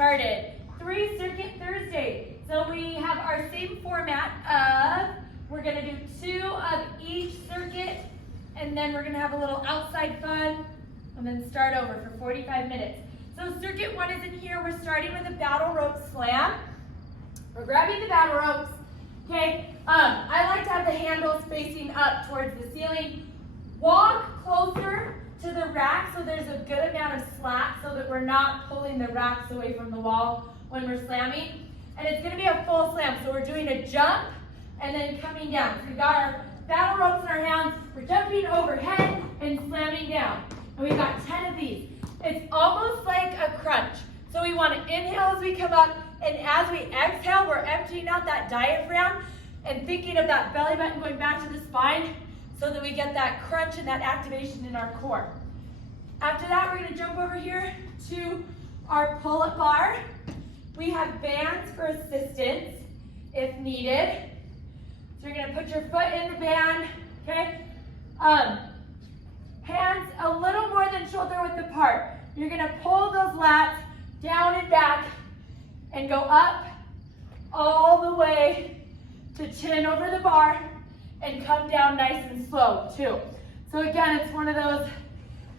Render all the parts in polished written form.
started. 3 Circuit Thursday. So we have our same format of, we're gonna do 2 of each circuit, and then we're gonna have a little outside fun, and then start over for 45 minutes. So circuit 1 is in here. We're starting with a battle rope slam. We're grabbing the battle ropes, okay? I like to have the handles facing up towards the ceiling. Walk closer to the rack so there's a good amount of slack so that we're not pulling the racks away from the wall when we're slamming. And it's gonna be a full slam, so we're doing a jump and then coming down. So we've got our battle ropes in our hands, we're jumping overhead and slamming down. And we've got 10 of these. It's almost like a crunch. So we wanna inhale as we come up, and as we exhale, we're emptying out that diaphragm and thinking of that belly button going back to the spine so that we get that crunch and that activation in our core. After that, we're gonna jump over here to our pull-up bar. We have bands for assistance if needed. So you're gonna put your foot in the band, okay? Hands a little more than shoulder width apart. You're gonna pull those lats down and back and go up all the way to chin over the bar and come down nice and slow too. So again, it's one of those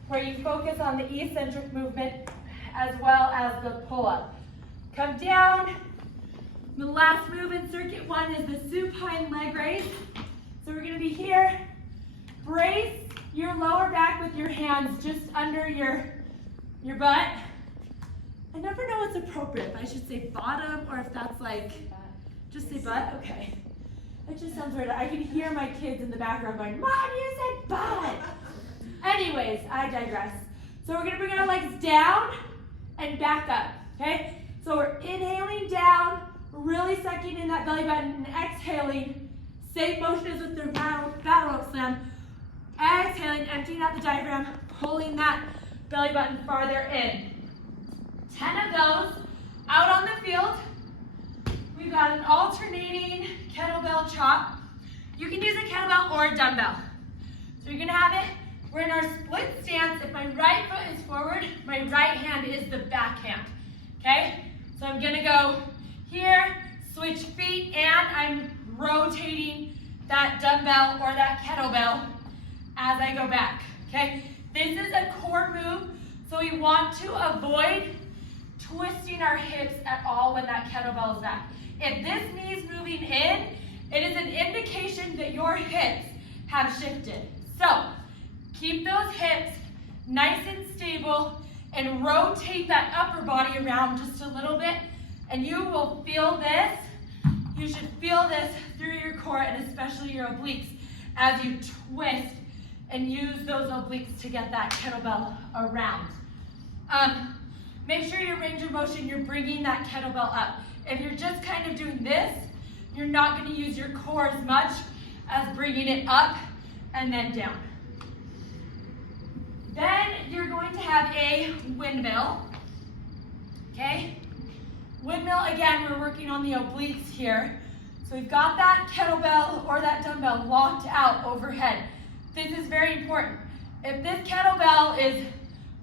where you focus on the eccentric movement as well as the pull-up. Come down. The last move in circuit 1 is the supine leg raise. So we're gonna be here. Brace your lower back with your hands just under your butt. I never know what's appropriate, if I should say bottom or if that's like, just say butt, okay. It just sounds weird. I can hear my kids in the background going, Mom, you said butt. Anyways, I digress. So we're gonna bring our legs down and back up, okay? So we're inhaling down, really sucking in that belly button, and exhaling. Same motion as with the battle rope slam. Exhaling, emptying out the diaphragm, pulling that belly button farther in. 10 of those out on the field. We've got an alternating kettlebell chop. You can use a kettlebell or a dumbbell. So you're gonna have it, we're in our split stance. If my right foot is forward, my right hand is the back hand, okay? So I'm gonna go here, switch feet, and I'm rotating that dumbbell or that kettlebell as I go back, okay? This is a core move, so we want to avoid twisting our hips at all when that kettlebell is back. If this knee is moving in, it is an indication that your hips have shifted. So keep those hips nice and stable and rotate that upper body around just a little bit, and you will feel this. You should feel this through your core and especially your obliques as you twist and use those obliques to get that kettlebell around. Make sure your range of motion, you're bringing that kettlebell up. If you're just kind of doing this, you're not going to use your core as much as bringing it up and then down. Then you're going to have a windmill, okay? Windmill, again, we're working on the obliques here. So we've got that kettlebell or that dumbbell locked out overhead. This is very important. If this kettlebell is,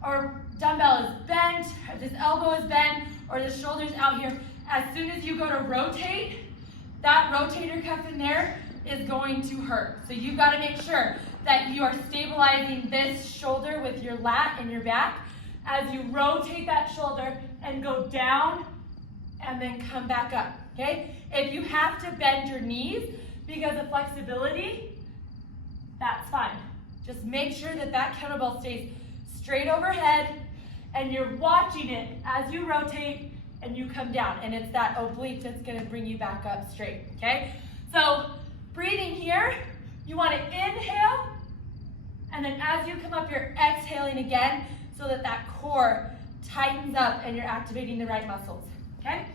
or dumbbell is bent, if this elbow is bent, or the shoulder's out here, as soon as you go to rotate, that rotator cuff in there is going to hurt. So you've got to make sure that you are stabilizing this shoulder with your lat and your back as you rotate that shoulder and go down and then come back up, okay? If you have to bend your knees because of flexibility, that's fine. Just make sure that that kettlebell stays straight overhead and you're watching it as you rotate and you come down. And it's that oblique that's gonna bring you back up straight, okay? So breathing here, you wanna inhale, and then as you come up, you're exhaling again so that that core tightens up and you're activating the right muscles, okay?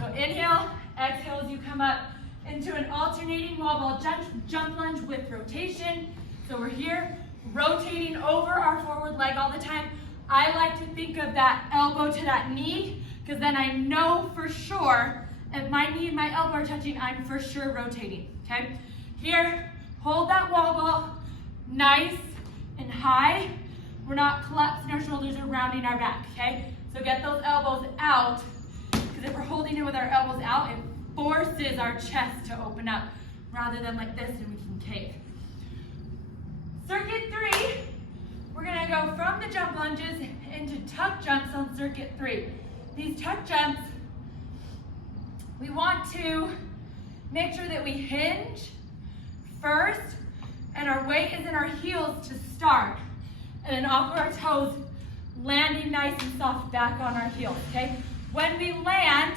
So inhale, exhale as you come up into an alternating wall ball jump lunge with rotation. So we're here, rotating over our forward leg all the time. I like to think of that elbow to that knee, because then I know for sure if my knee and my elbow are touching, I'm for sure rotating, okay? Here, hold that wall ball nice and high. We're not collapsing our shoulders or rounding our back, okay? So get those elbows out, because if we're holding it with our elbows out, it forces our chest to open up rather than like this and we can cave. Circuit 3, we're gonna go from the jump lunges into tuck jumps on circuit 3. These tuck jumps, we want to make sure that we hinge first and our weight is in our heels to start. And then off of our toes, landing nice and soft back on our heels, okay? When we land,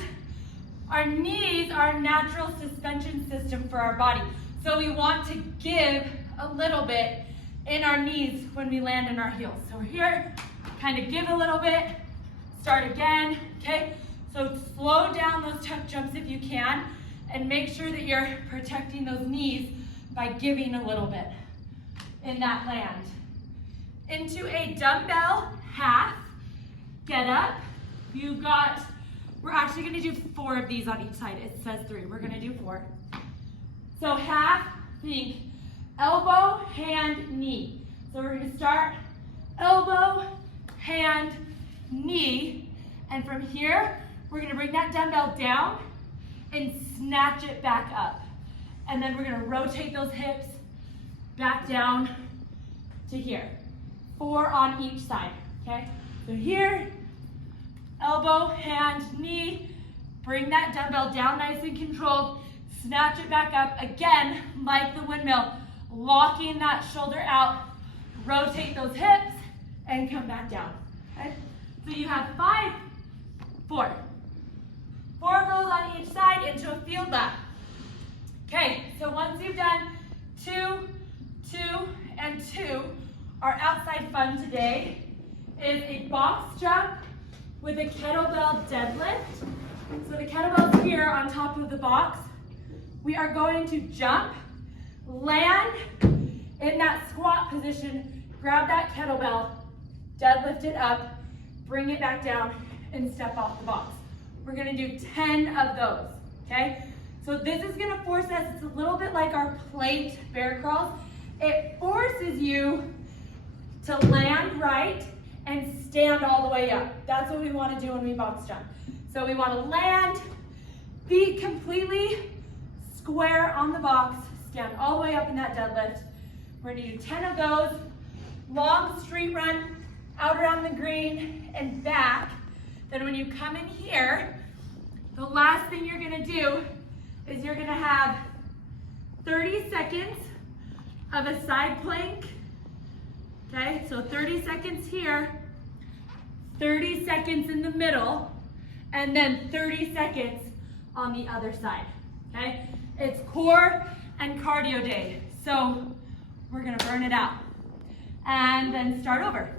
our knees are a natural suspension system for our body. So we want to give a little bit in our knees when we land in our heels. So we're here, kind of give a little bit, start again, okay? So slow down those tuck jumps if you can, and make sure that you're protecting those knees by giving a little bit in that land. Into a dumbbell half, get up. We're actually gonna do 4 of these on each side. It says 3, we're gonna do 4. So half, think elbow, hand, knee. So we're gonna start elbow, hand, knee, and from here, we're gonna bring that dumbbell down and snatch it back up. And then we're gonna rotate those hips back down to here. 4 on each side, okay? So here, elbow, hand, knee, bring that dumbbell down nice and controlled, snatch it back up, again, like the windmill, locking that shoulder out, rotate those hips, and come back down, okay? So you have 4 of those on each side into a field lap. Okay, so once you've done 2, 2, and 2, our outside fun today is a box jump with a kettlebell deadlift. So the kettlebell's here on top of the box. We are going to jump, land in that squat position, grab that kettlebell, deadlift it up, bring it back down, and step off the box. We're gonna do 10 of those, okay? So this is gonna force us, it's a little bit like our plate bear crawls. It forces you to land right and stand all the way up. That's what we wanna do when we box jump. So we wanna land, feet completely square on the box, stand all the way up in that deadlift. We're gonna do 10 of those. Long street run, out around the green and back. Then when you come in here, the last thing you're gonna do is you're gonna have 30 seconds of a side plank. Okay, so 30 seconds here, 30 seconds in the middle, and then 30 seconds on the other side, okay? It's core and cardio day, so we're gonna burn it out and then start over.